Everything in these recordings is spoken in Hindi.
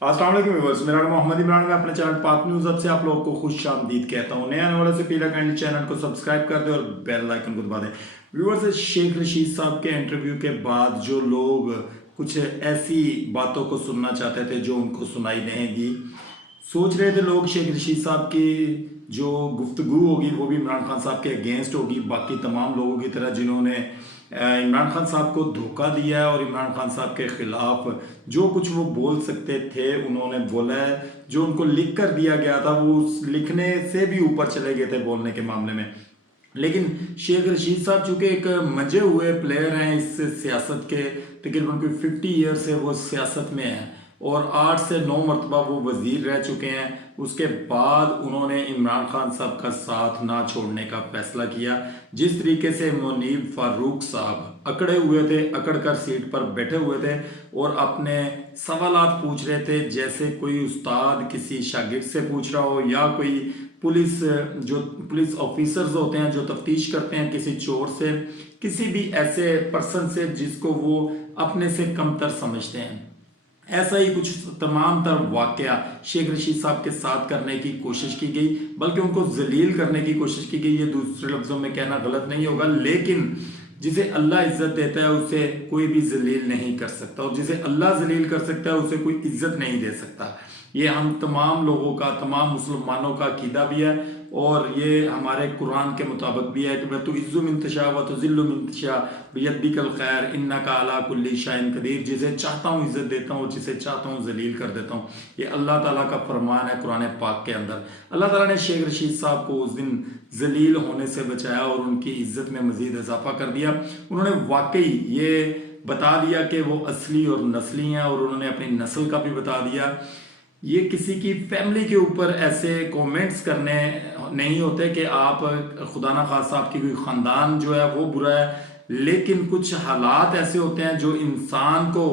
अस्सलाम वालेकुम व्यूअर्स, मेरा नाम मोहम्मद इमरान। मैं अपने चैनल पाक न्यूज़ अब से आप लोगों को खुश आमदीद कहता हूँ। नए आने वाले से पहले काइंडली चैनल को सब्सक्राइब कर दें और बेल आइकन को दबा दें। व्यूअर्स, शेख रशीद साहब के इंटरव्यू के बाद जो लोग कुछ ऐसी बातों को सुनना चाहते थे जो उनको सुनाई नहीं दी, सोच रहे थे लोग शेख रशीद साहब की जो गुफ्तगू होगी वो भी इमरान खान साहब के अगेंस्ट होगी, बाकी तमाम लोगों की तरह जिन्होंने इमरान खान साहब को धोखा दिया है और इमरान खान साहब के खिलाफ जो कुछ वो बोल सकते थे उन्होंने बोला है। जो उनको लिख कर दिया गया था वो उस लिखने से भी ऊपर चले गए थे बोलने के मामले में। लेकिन शेख रशीद साहब चूंकि एक मजे हुए प्लेयर हैं इस सियासत के, तकरीबन कोई 50 ईयर से वो सियासत में है और 8 से 9 मरतबा वो वजीर रह चुके हैं। उसके बाद उन्होंने इमरान खान साहब का साथ ना छोड़ने का फैसला किया। जिस तरीके से मुनीब फारूक साहब अकड़े हुए थे, अकड़ कर सीट पर बैठे हुए थे और अपने सवालात पूछ रहे थे जैसे कोई उस्ताद किसी शागिर्द से पूछ रहा हो, या कोई पुलिस ऑफिसर्स होते हैं जो तफ्तीश करते हैं किसी चोर से, किसी भी ऐसे पर्सन से जिसको वो अपने से कमतर समझते हैं। ऐसा ही कुछ तमाम तर वाकया शेख रशीद साहब के साथ करने की कोशिश की गई, बल्कि उनको जलील करने की कोशिश की गई। ये दूसरे लफ्जों में कहना गलत नहीं होगा, लेकिन जिसे अल्लाह इज्जत देता है उसे कोई भी जलील नहीं कर सकता, और जिसे अल्लाह जलील कर सकता है उसे कोई इज्जत नहीं दे सकता। ये हम तमाम लोगों का, तमाम मुसलमानों का अकीदा भी है और ये हमारे कुरान के मुताबिक भी है कि वह तो इज़्ज़ु मिन तशा व तुज़िल्लु मिन तशा बियदिकल खैर इन्नका अला कुल्ली शैइन कदीर। जिसे चाहता हूँ इज्जत देता हूँ, जिसे चाहता हूँ जलील कर देता हूँ। ये अल्लाह ताला का फरमान है कुरान पाक के अंदर। अल्लाह ताला ने शेख रशीद साहब को उस दिन जलील होने से बचाया और उनकी इज्जत में मजीद इजाफा कर दिया। उन्होंने वाकई ये बता दिया कि वो असली और नस्ली हैं, और उन्होंने अपनी नस्ल का भी बता दिया। ये किसी की फैमिली के ऊपर ऐसे कमेंट्स करने नहीं होते कि आप खुदा ना खासा आपकी कोई ख़ानदान जो है वो बुरा है, लेकिन कुछ हालात ऐसे होते हैं जो इंसान को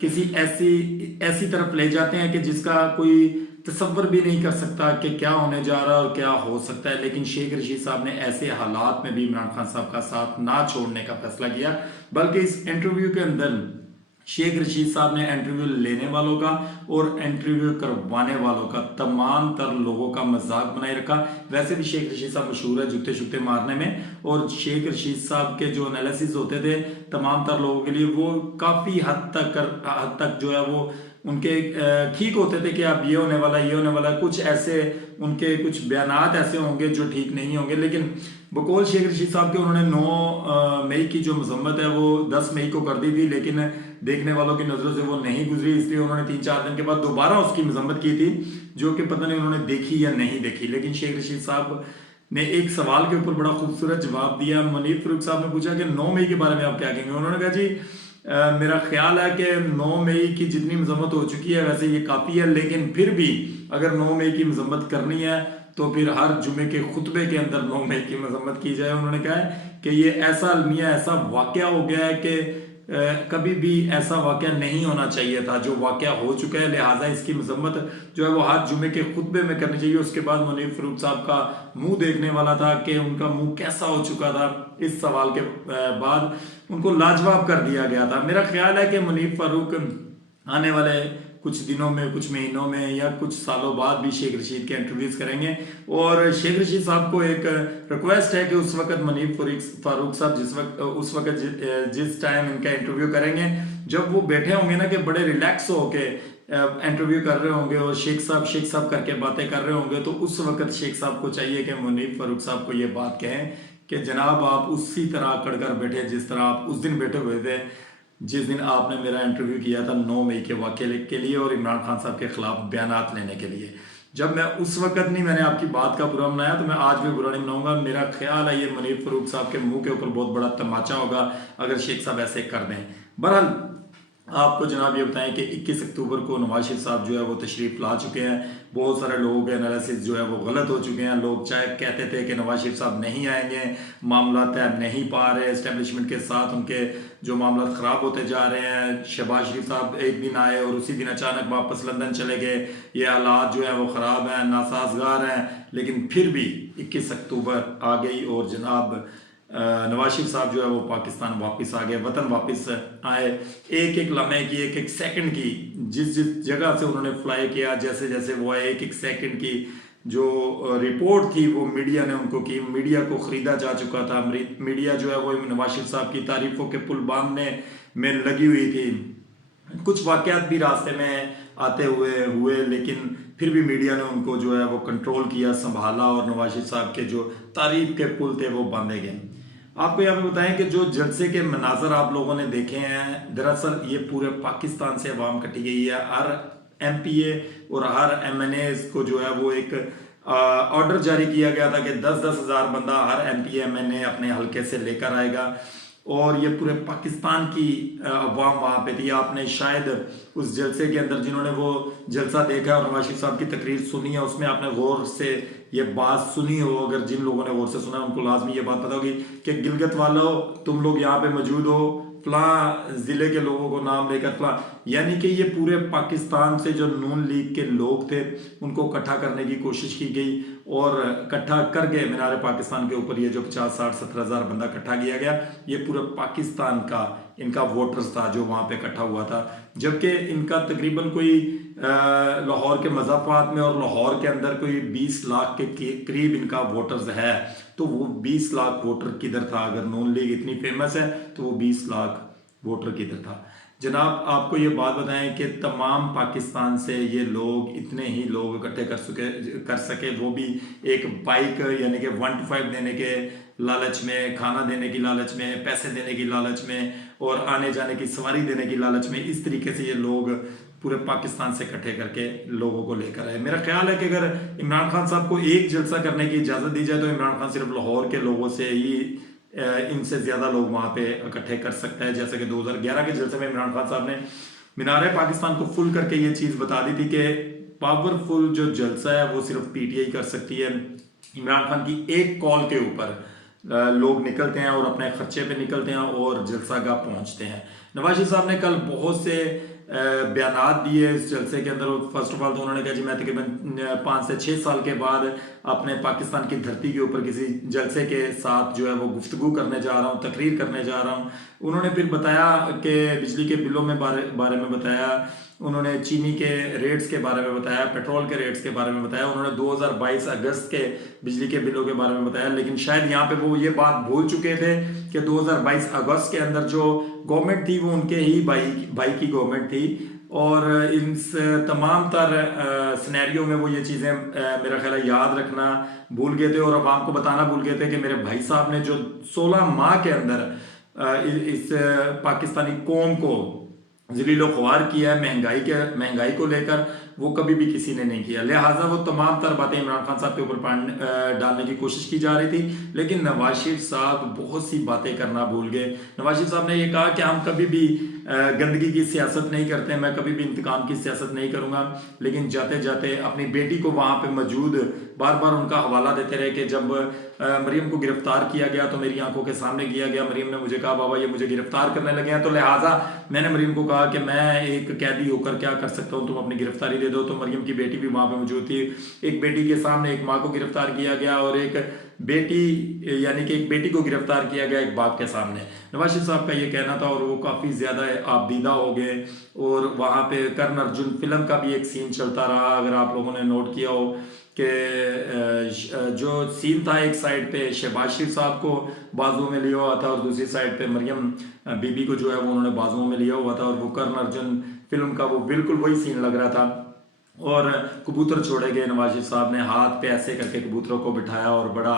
किसी ऐसी ऐसी तरफ ले जाते हैं कि जिसका कोई तसव्वुर भी नहीं कर सकता कि क्या होने जा रहा है और क्या हो सकता है। लेकिन शेख रशीद साहब ने ऐसे हालात में भी इमरान खान साहब का साथ ना छोड़ने का फैसला किया, बल्कि इस इंटरव्यू के अंदर शेख रशीद साहब ने इंटरव्यू लेने वालों का और इंटरव्यू करवाने वालों का, तमाम तर लोगों का मजाक बनाए रखा। वैसे भी शेख रशीद साहब मशहूर है जूते शुते मारने में, और शेख रशीद साहब के जो एनालिसिस होते थे तमाम तर लोगों के लिए वो काफ़ी हद तक जो है वो उनके ठीक होते थे कि अब ये होने वाला, ये होने वाला। कुछ ऐसे उनके कुछ बयानात ऐसे होंगे जो ठीक नहीं होंगे, लेकिन बकौल शेख रशीद साहब के उन्होंने 9 मई की जो मजम्मत है वो 10 मई को कर दी थी, लेकिन देखने वालों की नज़रों से वो नहीं गुजरी, इसलिए उन्होंने 3-4 दिन के बाद दोबारा उसकी मजम्मत की थी, जो कि पता नहीं उन्होंने देखी या नहीं देखी। लेकिन शेख रशीद साहब ने एक सवाल के ऊपर बड़ा खूबसूरत जवाब दिया। मुनीब फारूक साहब ने पूछा कि 9 मई के बारे में आप क्या कहेंगे। उन्होंने कहा जी मेरा ख्याल है कि 9 मई की जितनी मजम्मत हो चुकी है वैसे ये काफ़ी है, लेकिन फिर भी अगर 9 मई की मजम्मत करनी है तो फिर हर जुमे के खुतबे के अंदर 9 मई की मजम्मत की जाए। उन्होंने कहा है कि ये ऐसा अलमिया, ऐसा वाकया हो गया है कि कभी भी ऐसा वाकया नहीं होना चाहिए था जो वाकया हो चुका है, लिहाजा इसकी मजम्मत जो है वो हर जुमे के खुतबे में करनी चाहिए। उसके बाद मुनीब फारूक साहब का मुंह देखने वाला था कि उनका मुंह कैसा हो चुका था। इस सवाल के बाद उनको लाजवाब कर दिया गया था। मेरा ख्याल है कि मुनीब फारूक आने वाले कुछ दिनों में, कुछ महीनों में या कुछ सालों बाद भी शेख रशीद के इंटरव्यूज करेंगे। और शेख रशीद साहब को एक रिक्वेस्ट है कि उस वक्त मुनीब फारूक साहब उस वक्त जिस टाइम इनका इंटरव्यू करेंगे, जब वो बैठे होंगे ना कि बड़े रिलैक्स होके इंटरव्यू कर रहे होंगे और शेख साहब करके बातें कर रहे होंगे, तो उस वक्त शेख साहब को चाहिए कि मुनीब फारूक साहब को ये बात कहें कि जनाब आप उसी तरह अकड़ कर बैठे जिस तरह आप उस दिन बैठे हुए थे जिस दिन आपने मेरा इंटरव्यू किया था 9 मई के वाक़े के लिए और इमरान खान साहब के खिलाफ बयानात लेने के लिए। जब मैं उस वक्त नहीं मैंने आपकी बात का बुरा मनाया, तो मैं आज भी बुरा नहीं मनाऊंगा। मेरा ख्याल है ये मुनीब फारूक साहब के मुंह के ऊपर बहुत बड़ा तमाचा होगा अगर शेख साहब ऐसे कर दें। बहरहाल आपको जनाब ये बताएं कि 21 अक्टूबर को नवाज शरीफ साहब जो है वो तशरीफ़ ला चुके हैं। बहुत सारे लोगों के एनालिसिस जो है वो गलत हो चुके हैं। लोग चाहे कहते थे कि नवाज शरीफ साहब नहीं आएंगे, मामला तय नहीं पा रहे, इस्टेब्लिशमेंट के साथ उनके जो मामला ख़राब होते जा रहे हैं। शहबाज शरीफ साहब एक दिन आए और उसी दिन अचानक वापस लंदन चले गए। ये हालात जो हैं वो ख़राब हैं, नासाजगार हैं। लेकिन फिर भी 21 अक्टूबर आ गई और जनाब नवाज शरीफ साहब जो है वो पाकिस्तान वापस आ गए, वतन वापस आए। एक एक लम्हे की, एक एक सेकंड की जिस जिस जगह से उन्होंने फ्लाई किया, जैसे जैसे वो एक एक सेकंड की जो रिपोर्ट थी वो मीडिया ने उनको की, मीडिया को खरीदा जा चुका था। मीडिया जो है वो नवाज शरीफ साहब की तारीफों के पुल बांधने में लगी हुई थी। कुछ वाकयात भी रास्ते में आते हुए लेकिन फिर भी मीडिया ने उनको जो है वो कंट्रोल किया, संभाला और नवाज शरीफ साहब के जो तारीफ के पुल थे वो बांधे गए। आपको यहाँ पे बताएं कि जो जलसे के मनाजर आप लोगों ने देखे हैं, दरअसल ये पूरे पाकिस्तान से अवाम कटी गई है। हर MPA और हर MNA को जो है वो एक ऑर्डर जारी किया गया था कि 10-10 हज़ार बंदा हर MPA MNA अपने हल्के से लेकर आएगा और ये पूरे पाकिस्तान की अवाम वहाँ पे थी। आपने शायद उस जलसे के अंदर जिन्होंने वो जलसा देखा और नवाज शरीफ साहब की तकरीर सुनी है उसमें आपने गौर से ये बात सुनी हो, अगर जिन लोगों ने गौर से सुना उनको लाजमी ये बात पता होगी कि गिलगित वालों तुम लोग यहाँ पे मौजूद हो, फलां जिले के लोगों को नाम लेकर फलां, यानी कि ये पूरे पाकिस्तान से जो नून लीग के लोग थे उनको इकट्ठा करने की कोशिश की गई और इकट्ठा कर गए मीनार पाकिस्तान के ऊपर। ये जो 50-60-70 हज़ार बंदा इकट्ठा किया गया, ये पूरे पाकिस्तान का इनका वोटर्स था जो वहाँ पे इकट्ठा हुआ था। जबकि इनका तकरीबन कोई लाहौर के मज़ाफ़ात में और लाहौर के अंदर कोई 20 लाख के करीब इनका वोटर्स है, तो वो 20 लाख वोटर किधर था? अगर नून लीग इतनी फेमस है तो वो 20 लाख वोटर किधर था? जनाब आपको ये बात बताएं कि तमाम पाकिस्तान से ये लोग, इतने ही लोग इकट्ठे कर सके, वो भी एक बाइक यानी कि 1 to 5 देने के लालच में, खाना देने की लालच में, पैसे देने की लालच में और आने जाने की सवारी देने की लालच में। इस तरीके से ये लोग पूरे पाकिस्तान से इकट्ठे करके लोगों को लेकर आए। मेरा ख्याल है कि अगर इमरान खान साहब को एक जलसा करने की इजाज़त दी जाए तो इमरान खान सिर्फ लाहौर के लोगों से ही इनसे ज़्यादा लोग वहाँ पे इकट्ठे कर सकता है। जैसे कि 2011 के जलसे में इमरान खान साहब ने मीनार पाकिस्तान को फुल करके ये चीज़ बता दी थी कि पावरफुल जो जलसा है वो सिर्फ PTI कर सकती है। इमरान खान की एक कॉल के ऊपर लोग निकलते हैं और अपने खर्चे पे निकलते हैं और जलसागाह पहुँचते हैं। नवाज शरीफ साहब ने कल बहुत से बयानात दिए इस जलसे के अंदर। फर्स्ट ऑफ ऑल तो उन्होंने कहा जी मैं तकरीबन 5 से 6 साल के बाद अपने पाकिस्तान की धरती के ऊपर किसी जलसे के साथ जो है वो गुफ्तगू करने जा रहा हूँ, तकरीर करने जा रहा हूँ। उन्होंने फिर बताया कि बिजली के बिलों में बारे में बताया, उन्होंने चीनी के रेट्स के बारे में बताया, पेट्रोल के रेट्स के बारे में बताया, उन्होंने 2022 अगस्त के बिजली के बिलों के बारे में बताया। लेकिन शायद यहाँ पे वो ये बात भूल चुके थे कि 2022 अगस्त के अंदर जो गवर्नमेंट थी वो उनके ही भाई की गवर्नमेंट थी और इन तमाम तर सिनेरियो में वो ये चीज़ें मेरा ख्याल है याद रखना भूल गए थे और अब आपको बताना भूल गए थे कि मेरे भाई साहब ने जो 16 माह के अंदर इस पाकिस्तानी कौम को ज़लीलो ख्वार किया है महंगाई को लेकर, वो कभी भी किसी ने नहीं किया। लिहाजा वो तमाम तर बातें इमरान खान साहब के ऊपर डालने की कोशिश की जा रही थी, लेकिन नवाज शरीफ साहब बहुत सी बातें करना भूल गए। नवाज शरीफ साहब ने ये कहा कि हम कभी भी गंदगी की सियासत नहीं करते, मैं कभी भी इंतकाम की सियासत नहीं करूँगा, लेकिन जाते जाते अपनी बेटी को वहाँ पे मौजूद बार बार उनका हवाला देते रहे कि जब मरीम को गिरफ्तार किया गया तो मेरी आंखों के सामने किया गया। मरीम ने मुझे कहा बाबा ये मुझे गिरफ्तार करने लगे हैं, तो लिहाजा मैंने मरीम को कहा कि मैं एक कैदी होकर क्या कर सकता हूँ, तुम अपनी गिरफ्तारी दे दो। तो मरीम की बेटी भी वहाँ पे मौजूद थी। एक बेटी के सामने एक माँ को गिरफ्तार किया गया और एक बेटी यानी कि एक बेटी को गिरफ्तार किया गया एक बाप के सामने। नवाज शरीफ साहब का ये कहना था और वो काफ़ी ज़्यादा आपदीदा हो गए और वहाँ पे कर्ण अर्जुन फिल्म का भी एक सीन चलता रहा। अगर आप लोगों ने नोट किया हो कि जो सीन था, एक साइड पे शहबाज शरीफ साहब को बाजुओं में लिया हुआ था और दूसरी साइड पे मरियम बीबी को जो है वो उन्होंने बाजुओं में लिया हुआ था और वो कर्ण अर्जुन फिल्म का वो बिल्कुल वही सीन लग रहा था। और कबूतर छोड़े गए, नवाज शरीफ साहब ने हाथ पे ऐसे करके कबूतरों को बिठाया और बड़ा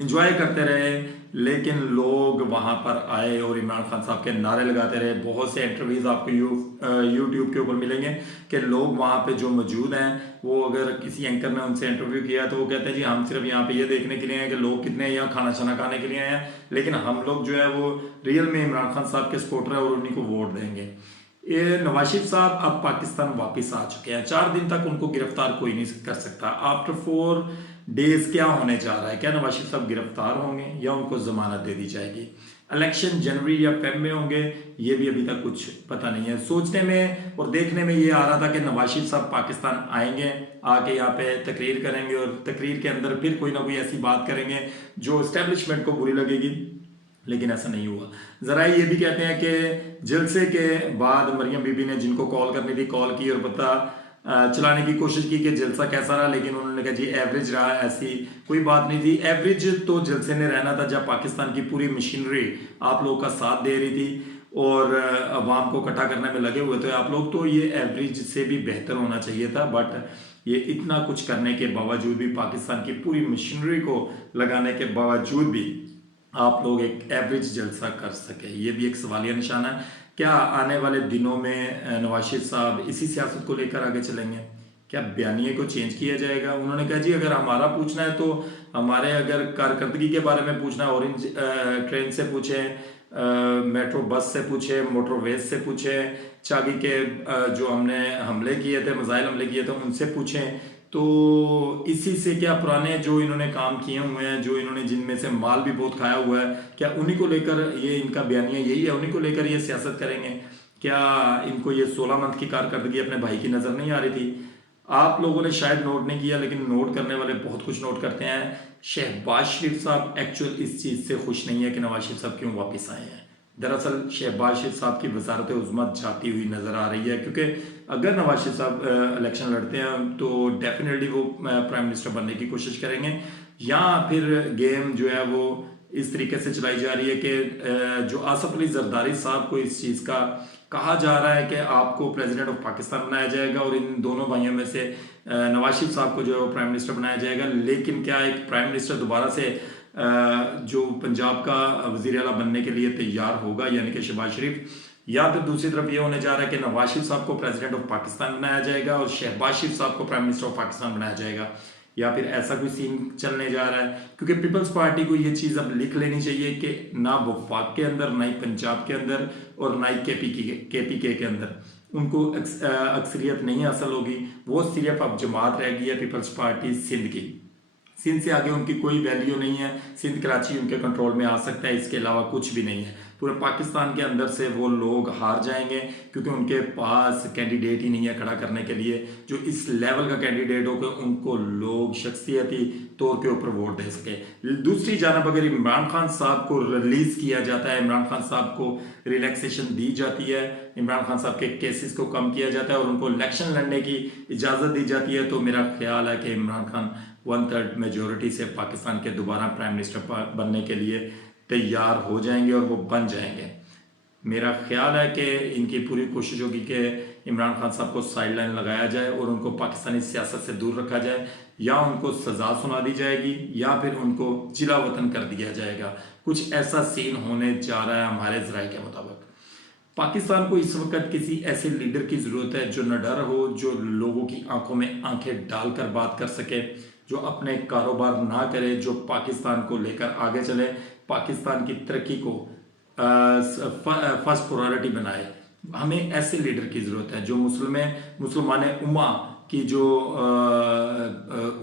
इंजॉय करते रहे, लेकिन लोग वहाँ पर आए और इमरान खान साहब के नारे लगाते रहे। बहुत से इंटरव्यूज आपको यूट्यूब के ऊपर मिलेंगे कि लोग वहाँ पे जो मौजूद हैं वो अगर किसी एंकर ने उनसे इंटरव्यू किया तो वो कहते हैं जी हम सिर्फ यहाँ पे ये देखने के लिए हैं कि लोग कितने यहाँ खाना शाना खाने के लिए आए हैं, लेकिन हम लोग जो है वो रियल में इमरान खान साहब के सपोर्टर हैं और उन्हीं को वोट देंगे। ये नवाज शरीफ साहब अब पाकिस्तान वापस आ चुके हैं। 4 दिन तक उनको गिरफ्तार कोई नहीं कर सकता। आफ्टर 4 डेज क्या होने जा रहा है? क्या नवाज शरीफ साहब गिरफ्तार होंगे या उनको जमानत दे दी जाएगी? इलेक्शन जनवरी या फेब में होंगे, ये भी अभी तक कुछ पता नहीं है। सोचने में और देखने में ये आ रहा था कि नवाज शरीफ साहब पाकिस्तान आएंगे, आके यहाँ पे तकरीर करेंगे और तकरीर के अंदर फिर कोई ना कोई ऐसी बात करेंगे जो इस्टेब्लिशमेंट को बुरी लगेगी, लेकिन ऐसा नहीं हुआ। ज़रा ये भी कहते हैं कि जलसे के बाद मरियम बीबी ने जिनको कॉल करनी थी कॉल की और पता चलाने की कोशिश की कि जलसा कैसा रहा, लेकिन उन्होंने कहा जी एवरेज रहा, ऐसी कोई बात नहीं थी। एवरेज तो जलसे ने रहना था जब पाकिस्तान की पूरी मशीनरी आप लोगों का साथ दे रही थी और अवाम को इकट्ठा करने में लगे हुए थे आप लोग, तो ये एवरेज से भी बेहतर होना चाहिए था। बट ये इतना कुछ करने के बावजूद भी, पाकिस्तान की पूरी मशीनरी को लगाने के बावजूद भी आप लोग एक एवरेज जलसा कर सके, ये भी एक सवालिया निशान है। क्या आने वाले दिनों में नवाज शरीफ साहब इसी सियासत को लेकर आगे चलेंगे? क्या बयानिए को चेंज किया जाएगा? उन्होंने कहा जी अगर हमारा पूछना है तो हमारे अगर कारकर्दगी के बारे में पूछना है, ऑरेंज ट्रेन से पूछे, मेट्रो बस से पूछे, मोटरवेज से पूछे, चागी के जो हमने हमले किए थे, मिसाइल हमले किए थे उनसे पूछें, तो इसी से क्या पुराने जो इन्होंने काम किए हुए हैं, जो इन्होंने जिनमें से माल भी बहुत खाया हुआ है, क्या उन्हीं को लेकर ये इनका बयानिया यही है, उन्हीं को लेकर ये सियासत करेंगे? क्या इनको ये 16 मंथ की कारकर्दगी अपने भाई की नज़र नहीं आ रही थी? आप लोगों ने शायद नोट नहीं किया, लेकिन नोट करने वाले बहुत कुछ नोट करते हैं। शहबाज शरीफ साहब एक्चुअल इस चीज़ से खुश नहीं है कि नवाज शरीफ साहब क्यों वापस आए हैं। दरअसल शहबाज शरीफ साहब की वजारत उज़्मा जाती हुई नज़र आ रही है, क्योंकि अगर नवाज शरीफ साहब इलेक्शन लड़ते हैं तो डेफिनेटली वो प्राइम मिनिस्टर बनने की कोशिश करेंगे, या फिर गेम जो है वो इस तरीके से चलाई जा रही है कि जो आसफ अली जरदारी साहब को इस चीज़ का कहा जा रहा है कि आपको प्रेसिडेंट ऑफ पाकिस्तान बनाया जाएगा और इन दोनों भाइयों में से नवाज शरीफ साहब को जो है वो प्राइम मिनिस्टर बनाया जाएगा। लेकिन क्या एक प्राइम मिनिस्टर दोबारा से जो पंजाब का वज़ीर आला बनने के लिए तैयार होगा, यानी कि शहबाज शरीफ, या फिर दूसरी तरफ ये होने जा रहा है कि नवाज शरीफ साहब को प्रेसिडेंट ऑफ पाकिस्तान बनाया जाएगा और शहबाज शरीफ साहब को प्राइम मिनिस्टर ऑफ पाकिस्तान बनाया जाएगा, या फिर ऐसा कोई सीन चलने जा रहा है? क्योंकि पीपल्स पार्टी को ये चीज़ अब लिख लेनी चाहिए कि ना वफाक के अंदर, ना ही पंजाब के अंदर और ना ही केपीके के अंदर उनको अक्सरियत नहीं हासिल होगी। वो सिर्फ अब जमात रह गई है पीपल्स पार्टी सिंध की। सिंध से आगे उनकी कोई वैल्यू नहीं है। सिंध कराची उनके कंट्रोल में आ सकता है, इसके अलावा कुछ भी नहीं है। पूरे पाकिस्तान के अंदर से वो लोग हार जाएंगे क्योंकि उनके पास कैंडिडेट ही नहीं है खड़ा करने के लिए जो इस लेवल का कैंडिडेट हो कि उनको लोग शख्सियती तौर के ऊपर वोट दे सके। दूसरी जानब अगर इमरान खान साहब को रिलीज किया जाता है, इमरान खान साहब को रिलैक्सेशन दी जाती है, इमरान खान साहब के केसेस को कम किया जाता है और उनको इलेक्शन लड़ने की इजाज़त दी जाती है, तो मेरा ख्याल है कि इमरान खान 1/3 मेजोरिटी से पाकिस्तान के दोबारा प्राइम मिनिस्टर बनने के लिए तैयार हो जाएंगे और वो बन जाएंगे। मेरा ख्याल है कि इनकी पूरी कोशिश होगी कि इमरान खान साहब को साइडलाइन लगाया जाए और उनको पाकिस्तानी सियासत से दूर रखा जाए, या उनको सज़ा सुना दी जाएगी या फिर उनको जिला वतन कर दिया जाएगा। कुछ ऐसा सीन होने जा रहा है हमारे ज़राए के मुताबिक। पाकिस्तान को इस वक्त किसी ऐसे लीडर की ज़रूरत है जो निडर हो, जो लोगों की आंखों में आंखें डालकर बात कर सके, जो अपने कारोबार ना करे, जो पाकिस्तान को लेकर आगे चले, पाकिस्तान की तरक्की को फर्स्ट प्रायोरिटी बनाए। हमें ऐसे लीडर की ज़रूरत है जो मुसलमान उम्मा की जो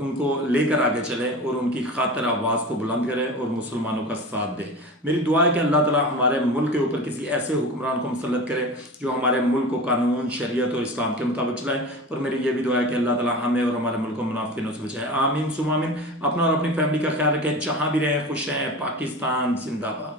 उनको लेकर आगे चले और उनकी खातिर आवाज़ को बुलंद करे और मुसलमानों का साथ दे। मेरी दुआ है कि अल्लाह ताला हमारे मुल्क के ऊपर किसी ऐसे हुक्मरान को मुसल्लत करे जो हमारे मुल्क को कानून, शरीयत और इस्लाम के मुताबिक चलाए। और मेरी ये भी दुआ है कि अल्लाह ताला हमें और हमारे मुल्क को मुनाफिकीनों से बचाए। आमीन सुम आमीन। अपना और अपनी फैमिली का ख्याल रखें, जहाँ भी रहें खुश रहें। पाकिस्तान जिंदाबाद।